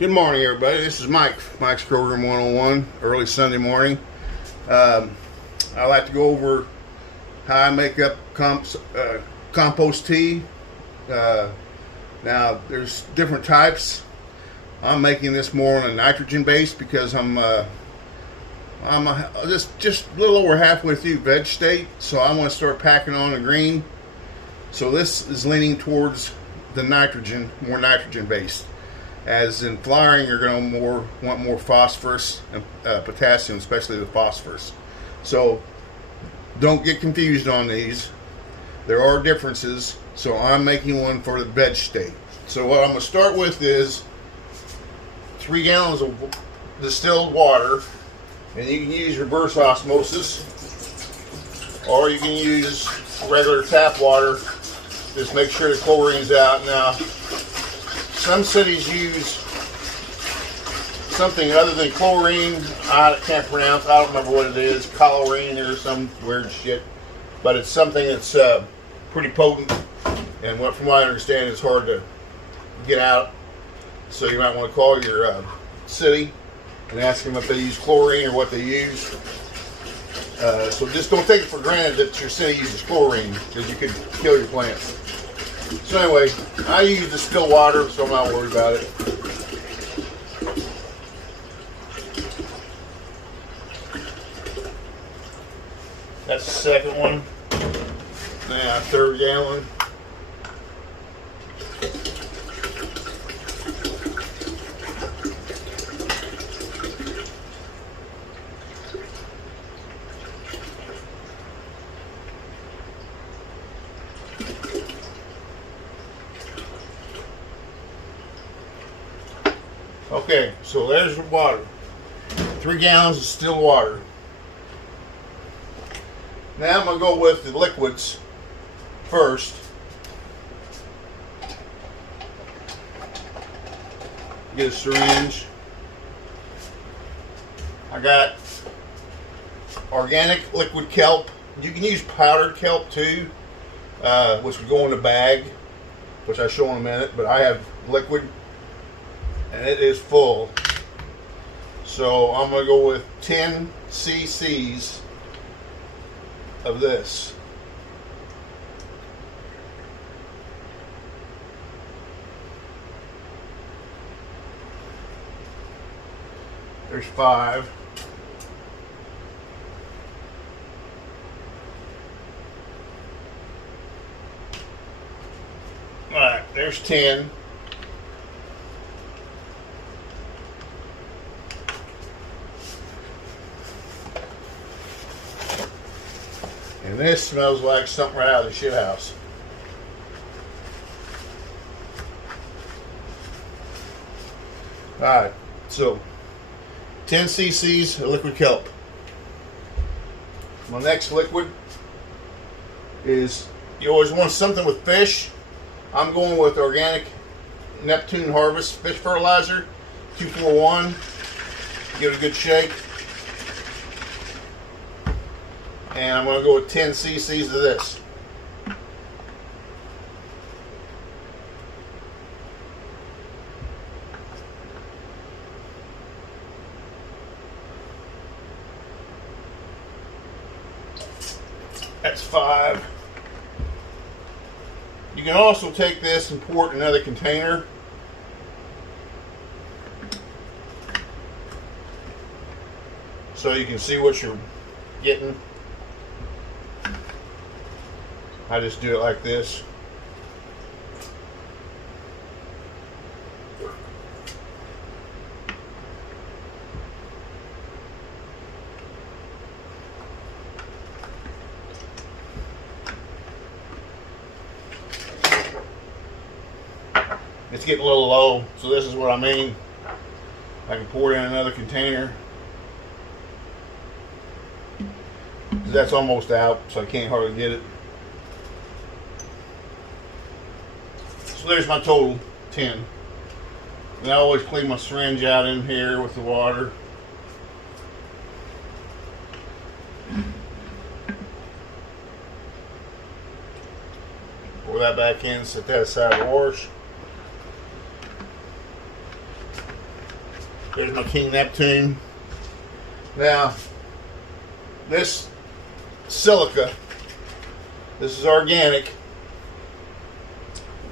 Good morning, everybody. This is Mike's Grow Room 101, early Sunday morning. I like to go over how I make up compost tea. Now, there's different types. I'm making this more on a nitrogen base because I'm just a little over halfway through veg state, so I want to start packing on the green. So this is leaning towards the nitrogen, more nitrogen based. As in flowering, you're going to want more phosphorus and potassium, especially the phosphorus. So don't get confused on these. There are differences. So I'm making one for the veg state. So what I'm going to start with is 3 gallons of distilled water, and you can use reverse osmosis, or you can use regular tap water. Just make sure the chlorine's out. Now, some cities use something other than chlorine. I can't pronounce. I don't remember what it is. Colorine or some weird shit. But it's something that's pretty potent, and from what I understand, it's hard to get out. So you might want to call your city and ask them if they use chlorine or what they use. So just don't take it for granted that your city uses chlorine, because you could kill your plants. So anyway, I use distilled water, so I'm not worried about it. That's the second one. Now, 3rd gallon. Okay, so there's the water. 3 gallons of distilled water. Now I'm going to go with the liquids first. Get a syringe. I got organic liquid kelp. You can use powdered kelp too, which would go in a bag, which I'll show in a minute, but I have liquid. And it is full. So I'm going to go with 10 cc's of this. There's 5. Alright, there's 10. And this smells like something right out of the shit house. Alright, so 10 cc's of liquid kelp. My next liquid is, you always want something with fish. I'm going with organic Neptune Harvest fish fertilizer, 241. Give it a good shake. And I'm going to go with 10 cc's of this. That's 5. You can also take this and pour it in another container. So you can see what you're getting. I just do it like this. It's getting a little low, so this is what I mean. I can pour it in another container. That's almost out, so I can't hardly get it. So there's my total, 10. And I always clean my syringe out in here with the water. Pour that back in, set that aside to wash. There's my King Neptune. Now, this silica, this is organic.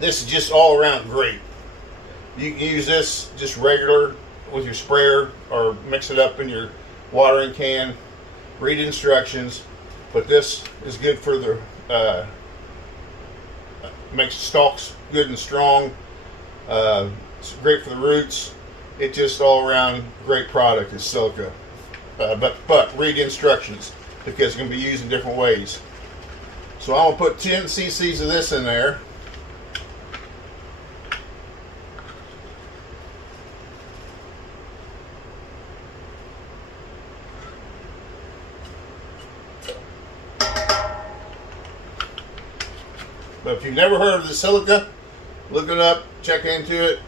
This is just all around great. You can use this just regular with your sprayer or mix it up in your watering can. Read instructions, but this is good for the makes the stalks good and strong. It's great for the roots. It's just all around great product. Is silica, but read instructions because it's going to be used in different ways. So I'm gonna put 10 cc's of this in there. But if you've never heard of the silica, look it up, check into it.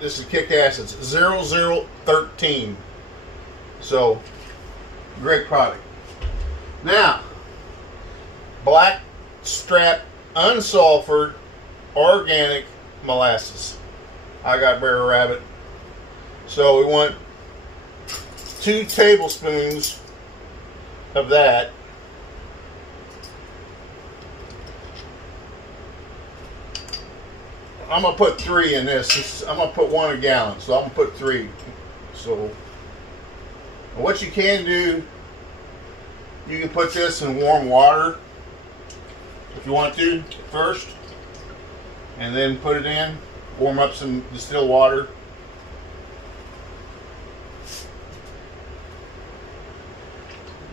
This is kick-ass. It's 0013. So, great product. Now, black strap unsulfured organic molasses. I got Bear Rabbit. So we want 2 tablespoons of that. I'm gonna put 3 in this. I'm gonna put 1 a gallon, so I'm gonna put 3. So what you can do, you can put this in warm water if you want to first, and then put it in. Warm up some distilled water.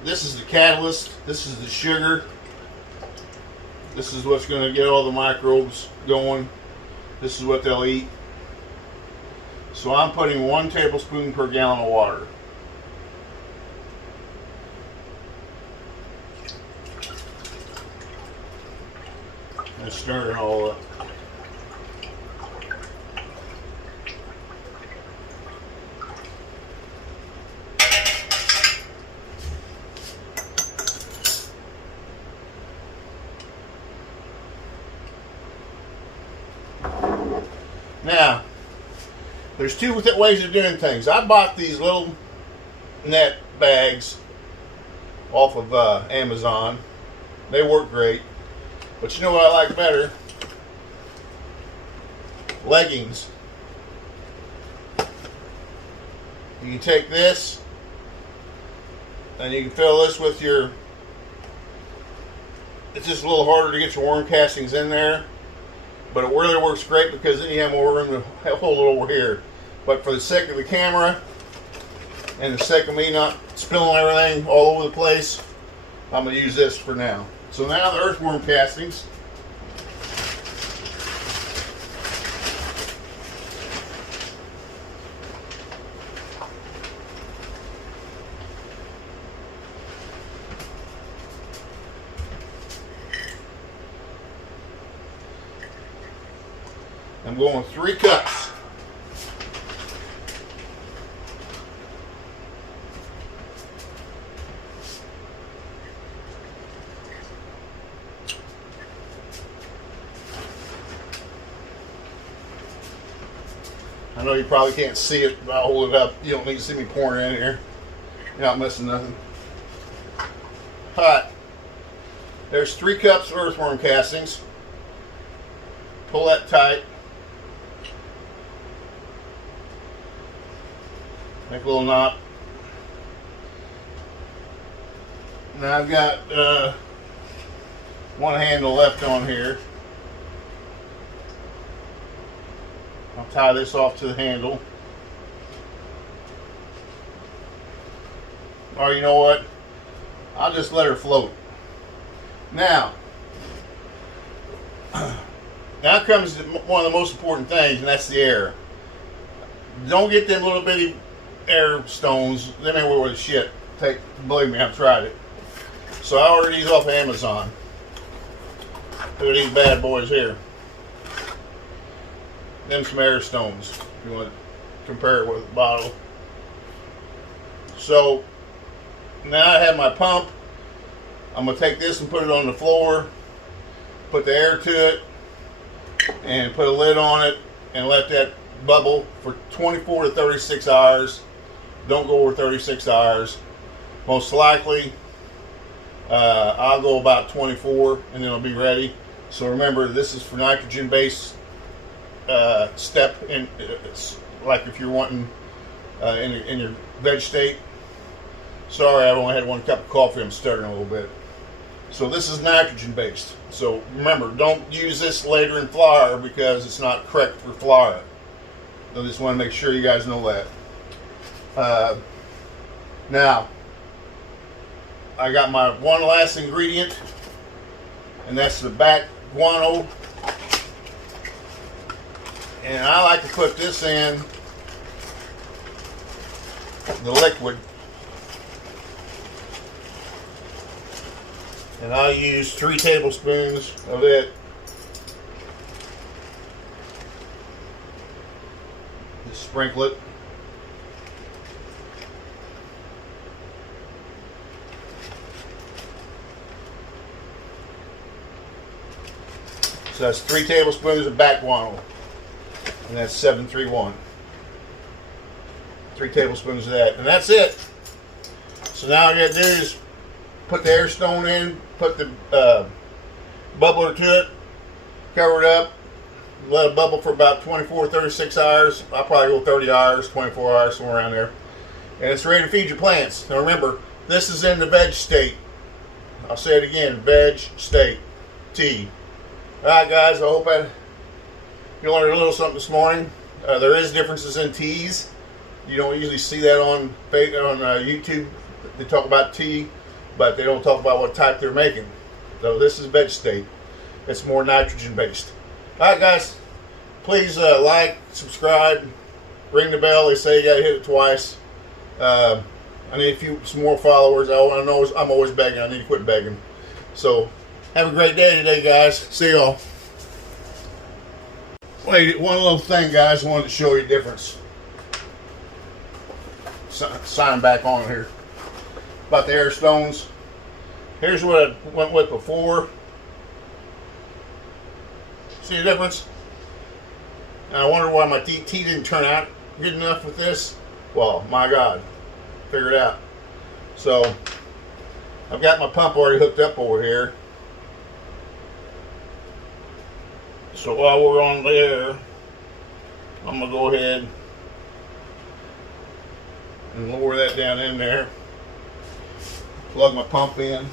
This is the catalyst. This is the sugar. This is what's going to get all the microbes going. This is what they'll eat. So I'm putting 1 tablespoon per gallon of water. And stir it all up. Now, there's 2 ways of doing things. I bought these little net bags off of Amazon. They work great. But you know what I like better? Leggings. You can take this and you can fill this with your... It's just a little harder to get your worm castings in there. But it really works great because then you have more room to hold it over here. But for the sake of the camera and the sake of me not spilling everything all over the place, I'm going to use this for now. So now the earthworm castings. I'm going 3 cups. I know you probably can't see it, but I'll hold it up. You don't need to see me pouring it in here. You're not missing nothing. Alright. There's 3 cups of earthworm castings. Pull that tight. Make a little knot. Now I've got 1 handle left on here. I'll tie this off to the handle. Or you know what? I'll just let her float. Now comes one of the most important things, and that's the air. Don't get them little bitty air stones. Them ain't worth shit. Believe me, I've tried it. So I ordered these off of Amazon. Look at these bad boys here. Them some air stones, if you want to compare it with a bottle. So now I have my pump. I'm going to take this and put it on the floor, put the air to it, and put a lid on it and let that bubble for 24 to 36 hours. Don't go over 36 hours. Most likely, I'll go about 24 and then it'll be ready. So remember, this is for nitrogen-based step in, like if you're wanting in your veg state. Sorry, I've only had one cup of coffee. I'm stuttering a little bit. So this is nitrogen-based. So remember, don't use this later in flower because it's not correct for flower. I just want to make sure you guys know that. Now, I got my one last ingredient, and that's the back guano. And I like to put this in the liquid. And I'll use 3 tablespoons of it. Just sprinkle it. So that's 3 tablespoons of back guano. And that's 731. 3 tablespoons of that. And that's it. So now all you gotta do is put the air stone in, put the bubbler to it, cover it up, let it bubble for about 24, 36 hours. I'll probably go 30 hours, 24 hours, somewhere around there. And it's ready to feed your plants. Now remember, this is in the veg state. I'll say it again, veg state. T. Alright guys, I hope you learned a little something this morning. There is differences in teas. You don't usually see that on YouTube. They talk about tea, but they don't talk about what type they're making. So this is veg state. It's more nitrogen based. Alright guys, please like, subscribe, ring the bell. They say you gotta hit it twice. I need some more followers. I'm always begging. I need to quit begging. So have a great day today, guys. See y'all. Wait, one little thing, guys. I wanted to show you the difference. Sign back on here. About the air stones. Here's what I went with before. See the difference? And I wonder why my tea didn't turn out good enough with this. Well, my God. Figure it out. So, I've got my pump already hooked up over here. So while we're on there, I'm going to go ahead and lower that down in there. Plug my pump in.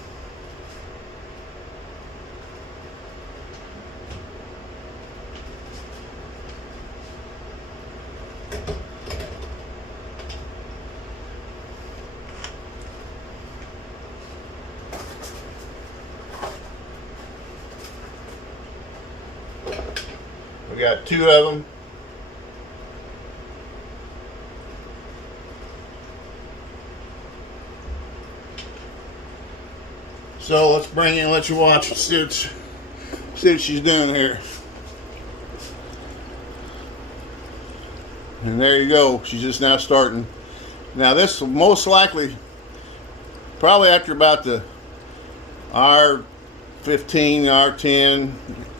We got 2 of them. So let's bring in, let you watch, see what she's doing here. And there you go. She's just now starting. Now this will most likely, probably after about the hour 15, hour 10,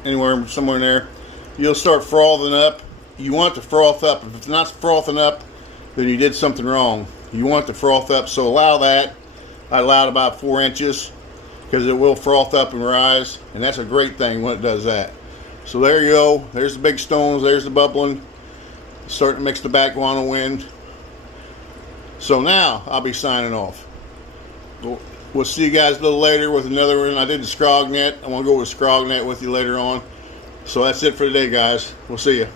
anywhere somewhere in there, you'll start frothing up. You want to froth up. If it's not frothing up, then you did something wrong. You want to froth up, so allow that. I allowed about 4 inches because it will froth up and rise, and that's a great thing when it does that. So there you go. There's the big stones. There's the bubbling. Starting to mix the back guano in. So now I'll be signing off. We'll see you guys a little later with another one. I did the Scrognet. I want to go with Scrognet with you later on. So that's it for today, guys. We'll see you.